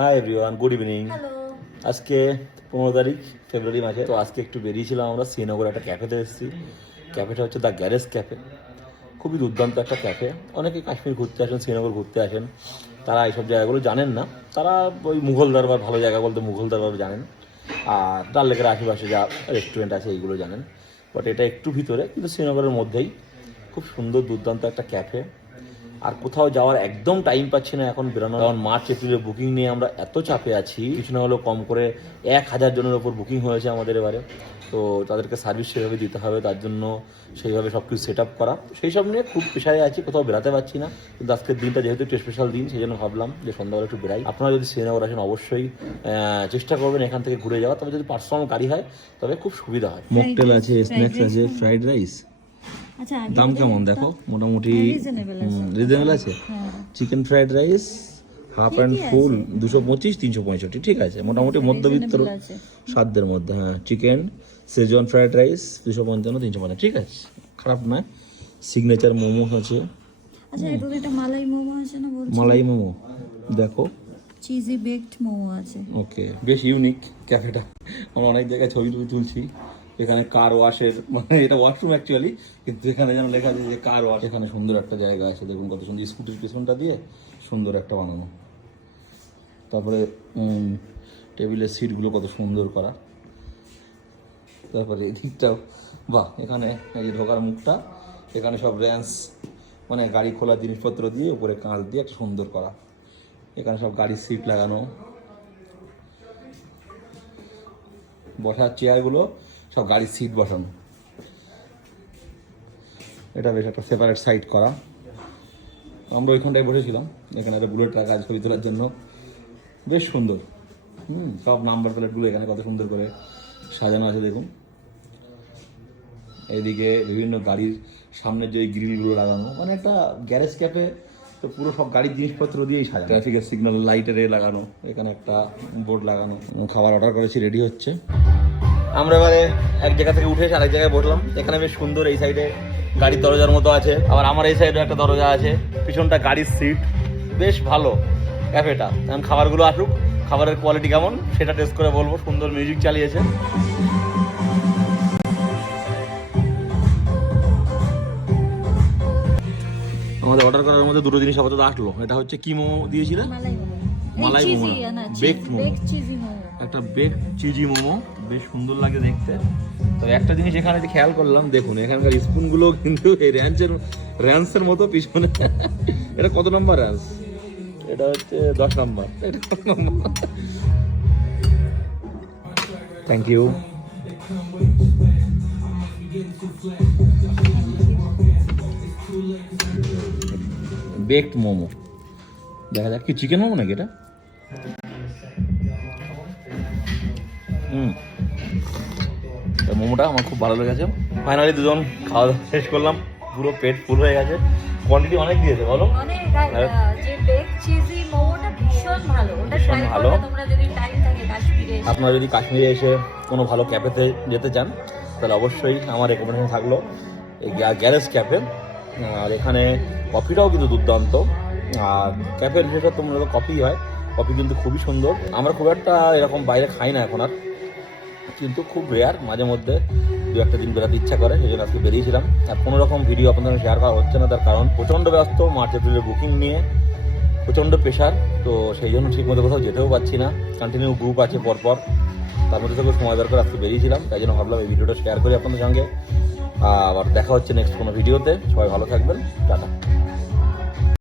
Hi everyone good evening আজকে পনেরো তারিখ ফেব্রুয়ারি মাসে। তো আজকে একটু বেরিয়েছিলাম আমরা শ্রীনগরে একটা ক্যাফেতে এসেছি। ক্যাফেটা হচ্ছে দ্য গ্যারেজ ক্যাফে খুবই দুর্দান্ত একটা ক্যাফে অনেকে কাশ্মীর ঘুরতে আসেন শ্রীনগর ঘুরতে আসেন। তারা এইসব জায়গাগুলো জানেন না। তারা ওই মুঘল দরবার ভালো জায়গা বলতে মুঘল দরবার জানেন। আর ডাল লেকের আশেপাশে যা রেস্টুরেন্ট আছে এইগুলো জানেন। বাট এটা একটু ভিতরে কিন্তু শ্রীনগরের মধ্যেই খুব সুন্দর দুর্দান্ত একটা ক্যাফে আর কোথাও যাওয়ার একদম টাইম পাচ্ছি না এখন বেরোনো কারণ মার্চ এপ্রিলে বুকিং নিয়ে আমরা এত চাপে আছি কিছু না হলেও কম করে এক হাজার জনের ওপর বুকিং হয়েছে আমাদের এবারে। তো তাদেরকে সার্ভিস সেভাবে দিতে হবে তার জন্য সেইভাবে সব কিছু সেট আপ করা সেই সব নিয়ে খুব পেশায় আছি কোথাও বেরাতে পারছি না। কিন্তু আজকের দিনটা যেহেতু একটু স্পেশাল দিন সেই জন্য ভাবলাম যে সন্ধ্যাবেলা একটু বেরাই। আপনারা যদি শ্রীনগর আসেন অবশ্যই আহ, চেষ্টা করবেন এখান থেকে ঘুরে যাওয়া তবে যদি পার্সোনাল গাড়ি হয় তবে খুব সুবিধা হয়। মকটেল আছে স্ন্যাক্স আছে ফ্রাইড রাইস আচ্ছা দাম কেমন দেখো? মোটামুটি আছে। রিজনেবল আছে? হ্যাঁ। Chicken fried rice half and full দুশো পঁচিশ তিনশো পঁয়ষট্টি ঠিক আছে? মোটামুটি মধ্যবিত্ত সাধ্যের মধ্যে হ্যাঁ চিকেন সেজন ফ্রাইড রাইস দুশো পঞ্চান্ন তিনশো পঞ্চান্ন ঠিক আছে? খারাপ নয়। সিগনেচার মোমোস আছে। আচ্ছা মালাই মোমো আছে মালাই মোমো দেখো। চিজি বেকড মোমো আছে। ওকে বেশ ইউনিক ক্যাফেটা আমরা অনেক জায়গায় ছবি টবি তুলছি। এখানে কার ওয়াশের মানে এটা ওয়াশরুম অ্যাকচুয়ালি কিন্তু এখানে যেন লেখা আছে যে কার ওয়াশ এখানে সুন্দর একটা জায়গা আছে, দেখুন কত সুন্দর স্কুটির পিছনটা দিয়ে সুন্দর একটা বানানো। তারপরে টেবিলের সিটগুলো কত সুন্দর করা। তারপরে এদিকটাও, বাহ, এখানে এই যে ঢোকার মুখটা, এখানে সব র্যান্স মানে গাড়ি খোলা জিনিসপত্র দিয়ে উপরে কাঁচ দিয়ে একটা সুন্দর করা। এখানে সব গাড়ির সিট লাগানো। বসার চেয়ারগুলো সব গাড়ির সিট বসানো। এটা বেশ একটা সেপারেট সাইড করা। আমরা ওইখানটায় বসেছিলাম। এখানে একটা বুলেট রাখা ছবি তোলার জন্য। বেশ সুন্দর। হুম, সব নাম্বার প্লেটগুলো এখানে কত সুন্দর করে সাজানো আছে দেখুন। এইদিকে বিভিন্ন গাড়ির সামনের যে গ্রিলগুলো লাগানো মানে একটা গ্যারেজ ক্যাফে তো পুরো সব গাড়ির জিনিসপত্র দিয়েই সাজানো। ট্রাফিকের সিগন্যাল লাইটের এ লাগানো, এখানে একটা বোর্ড লাগানো। খাবার অর্ডার করেছি রেডি হচ্ছে। আমরা এবারে এক জায়গা থেকে উঠে এসে আরেক জায়গায় বসলাম। এখানে বেশ সুন্দর এই সাইডে গাড়ির দরজার মতো আছে। আবার আমার এই সাইডে একটা দরজা আছে। পিছনটা গাড়ির সিট বেশ ভালো ক্যাফেটা এখন খাবারগুলো আসুক খাবারের কোয়ালিটি কেমন সেটা টেস্ট করে বলব। সুন্দর মিউজিক চালিয়েছে। আমাদের অর্ডার করার মধ্যে দুটো জিনিস আপাতত আসলো। এটা হচ্ছে কি মোমো দিয়েছিলে? মালাই মোমো। বেক মোমো। একটা বেক চিজি মোমো, বেশ সুন্দর লাগে দেখতে। তবে একটা জিনিস এখানে খেয়াল করলাম, দেখুন, এখানকার স্পুনগুলো কিন্তু এই র্যাঞ্চের র্যান্সের মতো পিছনে। এটা কত নম্বর র্যান্স এটা হচ্ছে দশ নম্বর। এটা নম্বর? Thank you baked momo. দেখা যাক কি চিকেন মোমো নাকি এটা? হুম। মোমোটা আমার খুব ভালো লেগেছে। ফাইনালি দুজন খাওয়া দাওয়া শেষ করলাম। পুরো পেট ফুল হয়ে গেছে। কোয়ান্টিটি অনেক দিয়েছে বলো। হ্যাঁ। আহ, যে বেক চিজি মোমোটা ভীষণ ভালো। তোমরা। আপনারা যদি কাশ্মীরে এসে কোনো ভালো ক্যাফেতে যেতে চান তাহলে অবশ্যই আমার রেকমেন্ডেশন থাকল এই গ্যারেজ ক্যাফে আর এখানে কফিটাও কিন্তু দুর্দান্ত। আর ক্যাফের বিশেষত মূলত কফি হয়। কফি কিন্তু খুবই সুন্দর। আমরা খুব একটা এরকম বাইরে খাই না এখন আর। কিন্তু খুব রেয়ার মাঝে মধ্যে দু একটা দিন বেরোতে ইচ্ছা করে, সেই জন্য আজকে বেরিয়েছিলাম। আর কোনো রকম ভিডিও আপনাদের শেয়ার করা হচ্ছে না, তার কারণ প্রচণ্ড ব্যস্ত, মার্চ, এপ্রিলের বুকিং নিয়ে প্রচণ্ড প্রেশার তো সেই জন্য ঠিক মতো কোথাও যেতেও পারছি না। কন্টিনিউ গ্রুপ আছে পরপর, তার মধ্যে থেকে সময় দরকার, আজকে বেরিয়েছিলাম, তাই জন্য ভাবলাম এই ভিডিওটা শেয়ার করি আপনাদের সঙ্গে। আবার দেখা হচ্ছে নেক্সট কোনো ভিডিওতে সবাই ভালো থাকবেন, টাটা।